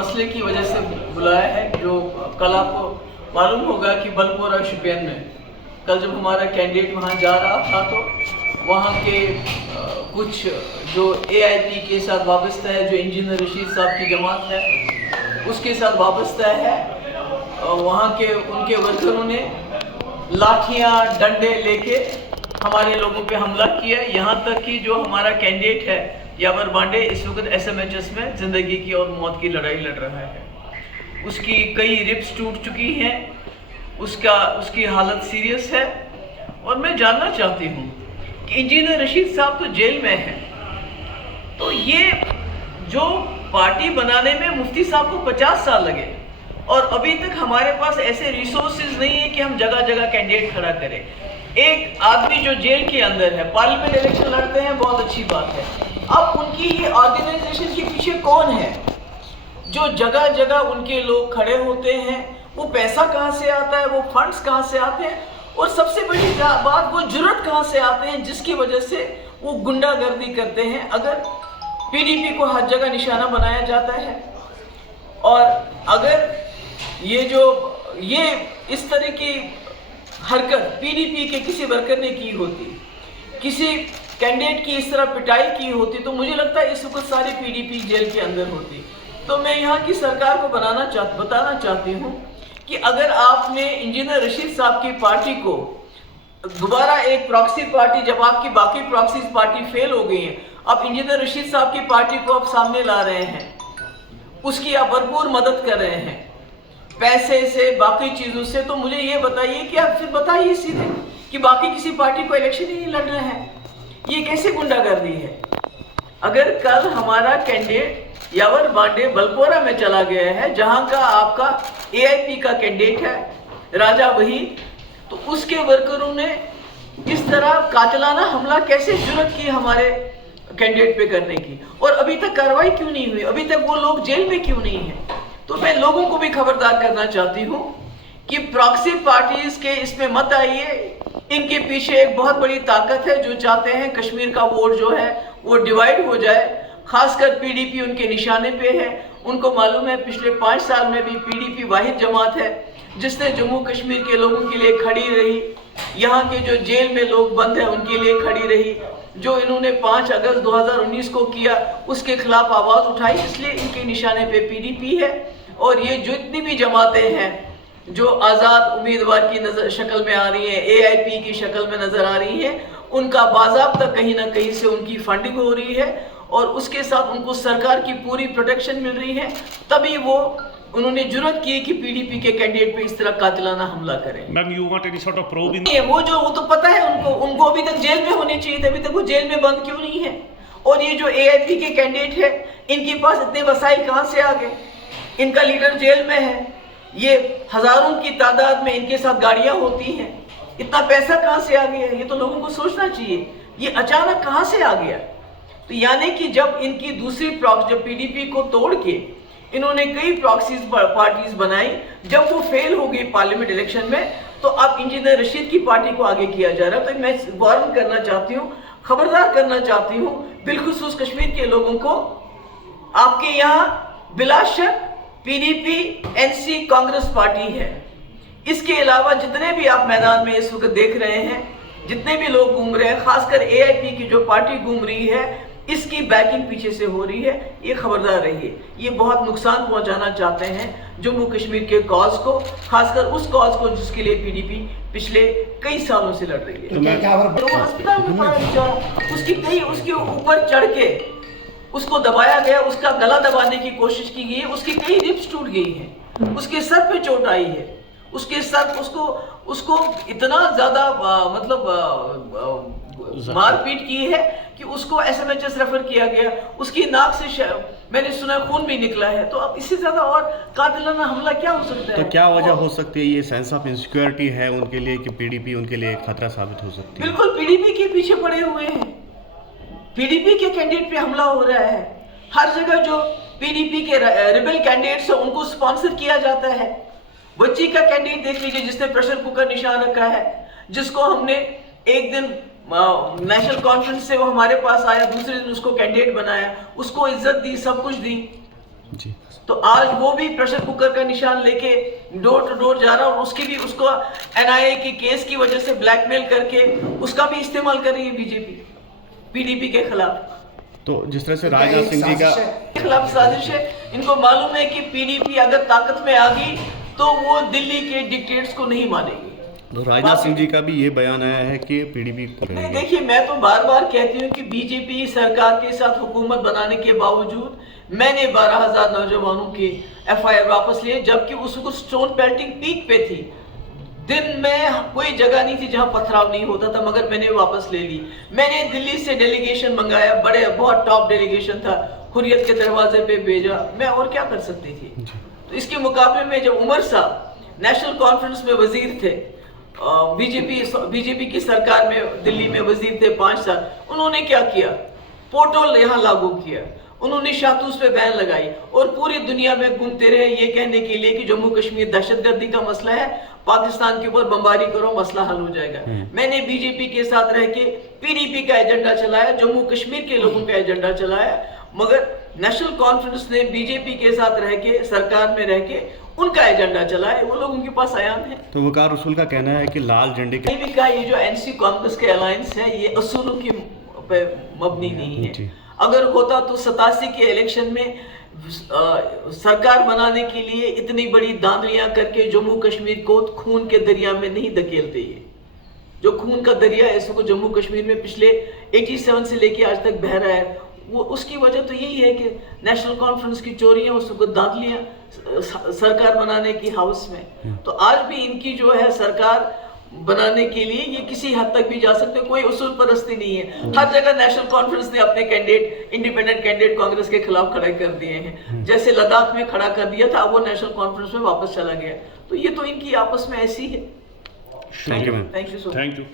मसले की वजह से बुलाया है। जो कल आपको मालूम होगा कि बलपोरा शुपियन में कल जब हमारा कैंडिडेट वहाँ जा रहा था तो वहाँ के कुछ जो AIP के साथ वाबस्ता है, जो इंजीनियर रशीद साहब की जमात है उसके साथ वाबस्ता है, वहाँ के उनके वर्करों ने लाठियाँ डंडे लेके हमारे लोगों पे हमला किया। यहाँ तक कि जो हमारा कैंडिडेट है यावर बांडे इस वक्त SMHS में ज़िंदगी की और मौत की लड़ाई लड़ रहा है। उसकी कई रिब्स टूट चुकी हैं, उसकी हालत सीरियस है। और मैं जानना चाहती हूँ कि इंजीनियर रशीद साहब तो जेल में हैं, तो ये जो पार्टी बनाने में मुफ्ती साहब को 50 साल लगे और अभी तक हमारे पास ऐसे रिसोर्सेज नहीं है कि हम जगह जगह कैंडिडेट खड़ा करें। एक आदमी जो जेल के अंदर है, पार्लियामेंट इलेक्शन लड़ते हैं, बहुत अच्छी बात है। अब उनकी ये ऑर्गेनाइजेशन के पीछे कौन है जो जगह जगह उनके लोग खड़े होते हैं? वो पैसा कहाँ से आता है, वो फंड्स कहाँ से आते हैं, और सबसे बड़ी बात वो जुर्रत कहाँ से आते हैं जिसकी वजह से वो गुंडागर्दी करते हैं। अगर PDP को हर जगह निशाना बनाया जाता है और अगर ये इस तरह की हरकत PDP के किसी वर्कर ने की होती, किसी कैंडिडेट की इस तरह पिटाई की होती, तो मुझे लगता है इस वक्त सारी PDP जेल के अंदर होती। तो मैं यहाँ की सरकार को बताना चाहती हूँ कि अगर आपने इंजीनियर रशीद साहब की पार्टी को दोबारा एक प्रॉक्सी पार्टी, जब आपकी बाकी प्रॉक्सी पार्टी फेल हो गई है, अब इंजीनियर रशीद साहब की पार्टी को आप सामने ला रहे हैं, उसकी आप भरपूर मदद कर रहे हैं पैसे से, बाकी चीज़ों से, तो मुझे ये बताइए कि आप फिर बताइए सीधे कि बाकी किसी पार्टी को इलेक्शन ही नहीं लड़ रहे हैं। ये कैसे गुंडागर्दी है? अगर कल हमारा कैंडिडेट यावर बांडे बलपोरा में चला गया है, जहां का आपका AIP का कैंडिडेट है राजा वहीद, तो उसके वर्करों ने इस तरह कातिलाना हमला कैसे जुर्रत की हमारे कैंडिडेट पे करने की, और अभी तक कार्रवाई क्यों नहीं हुई? अभी तक वो लोग जेल में क्यों नहीं है? तो मैं लोगों को भी खबरदार करना चाहती हूँ कि प्रॉक्सी पार्टीज के इसमें मत आइए। इनके पीछे एक बहुत बड़ी ताकत है जो चाहते हैं कश्मीर का वोट जो है वो डिवाइड हो जाए। खासकर PDP उनके निशाने पे है। उनको मालूम है पिछले 5 साल में भी PDP वाहिद जमात है जिसने जम्मू कश्मीर के लोगों के लिए खड़ी रही, यहाँ के जो जेल में लोग बंद हैं उनके लिए खड़ी रही। जो इन्होंने 5 अगस्त 2019 को किया उसके खिलाफ आवाज़ उठाई, इसलिए इनके निशाने पे PDP है। और ये जो इतनी भी जमातें हैं जो आज़ाद उम्मीदवार की शक्ल में आ रही हैं, AIP की शक्ल में नज़र आ रही हैं, उनका बाज़ाब्ता कहीं ना कहीं से उनकी फंडिंग हो रही है और उसके साथ उनको सरकार की पूरी प्रोटेक्शन मिल रही है। तभी उन्होंने जुर्रत की कि PDP के कैंडिडेट पे इस तरह कातिलाना हमला करें। Ma'am, you want any sort of probe in? वो तो पता है उनको अभी तक जेल में होने चाहिए थे, अभी तक वो जेल में बंद क्यों नहीं है? और ये जो AIP के कैंडिडेट है, इनके पास इतने वसाइल कहाँ से आ गए? इनका लीडर जेल में है, ये हजारों की तादाद में इनके साथ गाड़ियां होती हैं, इतना पैसा कहाँ से आ गया? ये तो लोगों को सोचना चाहिए, ये अचानक कहाँ से आ गया? तो यानी कि जब इनकी दूसरी जब PDP को तोड़ के इन्होंने कई प्रॉक्सीज पार्टीज बनाई, जब वो फेल हो गई पार्लियामेंट इलेक्शन में, तो अब इंजीनियर रशीद की पार्टी को आगे किया जा रहा है। तो मैं वार्न करना चाहती हूँ, खबरदार करना चाहती हूँ बिलखुसूस कश्मीर के लोगों को। आपके यहाँ बिलाशक PDP NC कांग्रेस पार्टी है, इसके अलावा जितने भी आप मैदान में इस वक्त देख रहे हैं, जितने भी लोग घूम रहे हैं, खासकर AIP की जो पार्टी घूम रही है, इसकी बैकिंग पीछे से हो रही है। ये खबरदार रहिए, ये बहुत नुकसान पहुंचाना चाहते हैं जम्मू कश्मीर के कॉज को, खासकर उस कॉज को जिसके लिए PDP पिछले कई सालों से लड़ रही है। तो अस्पताल में पड़ा बेचारा, उसके ऊपर चढ़ के उसको दबाया गया, उसका गला दबाने की कोशिश की गई है, उसकी कई रिब्स टूट गई हैं, उसके सर पे चोट आई है, उसके सर उसको इतना ज्यादा मारपीट की है कि उसको SMHS रेफर किया गया। उसकी नाक से मैंने सुना खून भी निकला है। तो अब इससे ज्यादा और कातिलाना हमला क्या हो सकता है? तो क्या वजह हो सकती है? ये सेंस ऑफ इनसिक्योरिटी है उनके लिए कि PDP उनके लिए एक खतरा साबित हो सकती है? बिल्कुल PDP के पीछे पड़े हुए हैं, PDP के कैंडिडेट पे हमला हो रहा है। हर जगह जो PDP के रिबेल कैंडिडेट्स हैं उनको स्पॉन्सर किया जाता है। बच्ची का कैंडिडेट देख लीजिए जिसने प्रेशर कुकर निशान रखा है, जिसको हमने एक दिन नेशनल कॉन्फ्रेंस से वो हमारे पास आया, दूसरे दिन उसको कैंडिडेट बनाया, उसको इज्जत दी, सब कुछ दी। जी। तो आज वो भी प्रेशर कुकर का निशान लेके डोर टू डोर जा रहा है और उसकी भी उसको एनआईए के केस की वजह से ब्लैकमेल करके उसका भी इस्तेमाल कर रही है बीजेपी पीडीपी के खिलाफ। तो जिस तरह से राजनाथ सिंह जी का खिलाफ साजिश है। इनको मालूम है कि पीडीपी अगर ताकत में आ गई तो वो दिल्ली के डिक्टेट्स को नहीं मानेगी। तो राजनाथ सिंह जी का भी ये बयान आया है कि पीडीपी नहीं, देखिए मैं तो बार बार कहती हूँ कि बीजेपी सरकार के साथ हुकूमत बनाने के बावजूद मैंने 12,000 नौजवानों की एफआईआर वापस लिए, जबकि उसको स्टोन पेल्टिंग पीक पे थी। दिन में कोई जगह नहीं थी जहां पथराव नहीं होता था, मगर मैंने वापस ले ली। मैंने दिल्ली से डेलीगेशन मंगाया, बहुत टॉप डेलीगेशन था, हुर्रियत के दरवाजे पे भेजा, मैं और क्या कर सकती थी। तो इसके मुकाबले में जब उमर साहब नेशनल कॉन्फ्रेंस में वजीर थे, बीजेपी की सरकार में दिल्ली में वजीर थे 5 साल, उन्होंने क्या किया, पोर्टल यहाँ लागू किया, उन्होंने शातूस पे बैन लगाई और पूरी दुनिया में घूमते रहे ये कहने के लिए कि जम्मू कश्मीर दहशतगर्दी का मसला है, पाकिस्तान के ऊपर बमबारी करो, मसला हल हो जाएगा। मैंने बीजेपी के साथ रह के पीडीपी का एजेंडा चलाया, जम्मू कश्मीर के लोगों का एजेंडा चलाया, मगर नेशनल कॉन्फ्रेंस ने बीजेपी के साथ रह के सरकार में रह के उनका एजेंडा चलाया, वो लोग उनके पास आयाम है। तो वकार रसूल का कहना है कि लाल झंडे के का ये जो एनसी कांग्रेस के अलायंस है ये असूलों की पे मबनी नहीं है। अगर होता तो 87 के इलेक्शन में सरकार बनाने के लिए इतनी बड़ी दांदलियां करके जम्मू कश्मीर को खून के दरिया में नहीं धकेलते। ये जो खून का दरिया है इसको जम्मू कश्मीर में पिछले 87 से लेके आज तक बह रहा है, वो उसकी वजह तो यही है कि नेशनल कॉन्फ्रेंस की चोरियां, उसको दांदलियां सरकार बनाने की हाउस में। तो आज भी इनकी जो है सरकार बनाने के लिए ये किसी हद तक भी जा सकते, कोई उसूल परस्ती नहीं है। हर जगह नेशनल कॉन्फ्रेंस ने अपने कैंडिडेट, इंडिपेंडेंट कैंडिडेट कांग्रेस के खिलाफ खड़े कर दिए हैं। जैसे लद्दाख में खड़ा कर दिया था, वो नेशनल कॉन्फ्रेंस में वापस चला गया। तो ये तो इनकी आपस में ऐसी है। Thank you ma'am. Thank you so much. Thank you.